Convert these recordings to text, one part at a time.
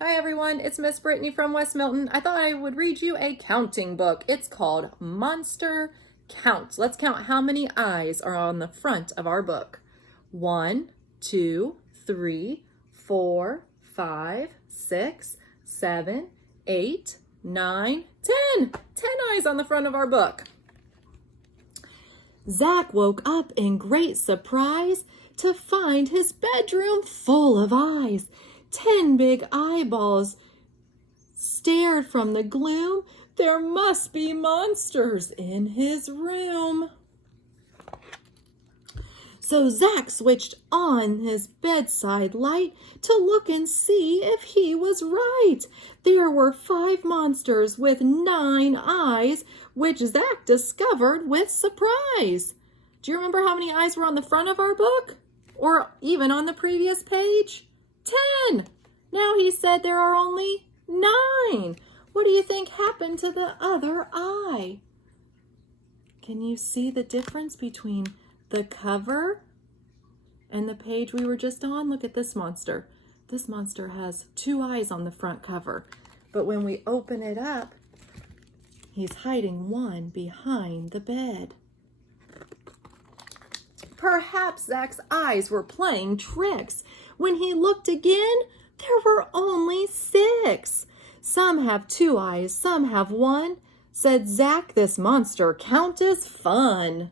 Hi everyone, it's Miss Brittany from West Milton. I thought I would read you a counting book. It's called Monster Count. Let's count how many eyes are on the front of our book. 1, 2, 3, 4, 5, 6, 7, 8, 9, 10. 10 eyes on the front of our book. Zach woke up in great surprise to find his bedroom full of eyes. 10 big eyeballs stared from the gloom. There must be monsters in his room. So Zach switched on his bedside light to look and see if he was right. There were 5 monsters with 9 eyes, which Zach discovered with surprise. Do you remember how many eyes were on the front of our book? Or even on the previous page? 10. Now he said there are only 9. What do you think happened to the other eye? Can you see the difference between the cover and the page we were just on? Look at this monster. This monster has 2 eyes on the front cover. But when we open it up, he's hiding one behind the bed. Perhaps Zach's eyes were playing tricks. When he looked again, there were only 6. Some have 2 eyes, some have 1. Said Zach, this monster count is fun.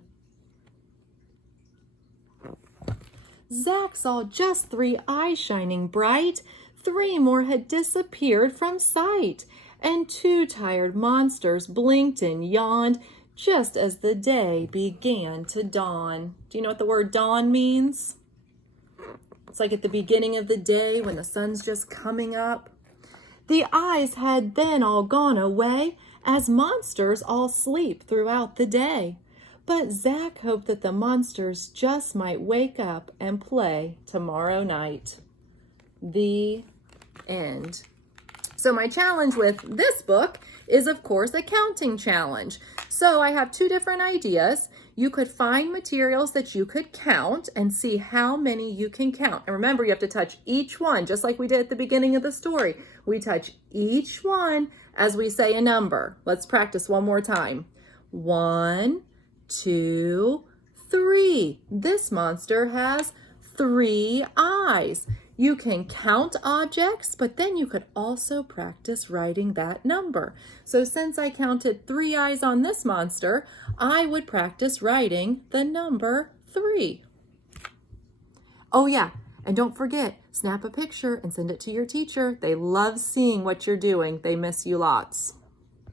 Zach saw just 3 eyes shining bright. 3 more had disappeared from sight. And 2 tired monsters blinked and yawned just as the day began to dawn. Do you know what the word dawn means? It's like at the beginning of the day when the sun's just coming up. The eyes had then all gone away as monsters all sleep throughout the day. But Zach hoped that the monsters just might wake up and play tomorrow night. The end. So my challenge with this book is, of course, a counting challenge. So I have 2 different ideas. You could find materials that you could count and see how many you can count. And remember, you have to touch each one, just like we did at the beginning of the story. We touch each one as we say a number. Let's practice one more time. 1, 2, 3. This monster has 3 eyes. You can count objects, but then you could also practice writing that number. So since I counted 3 eyes on this monster, I would practice writing the number 3. Oh yeah, and don't forget, snap a picture and send it to your teacher. They love seeing what you're doing. They miss you lots.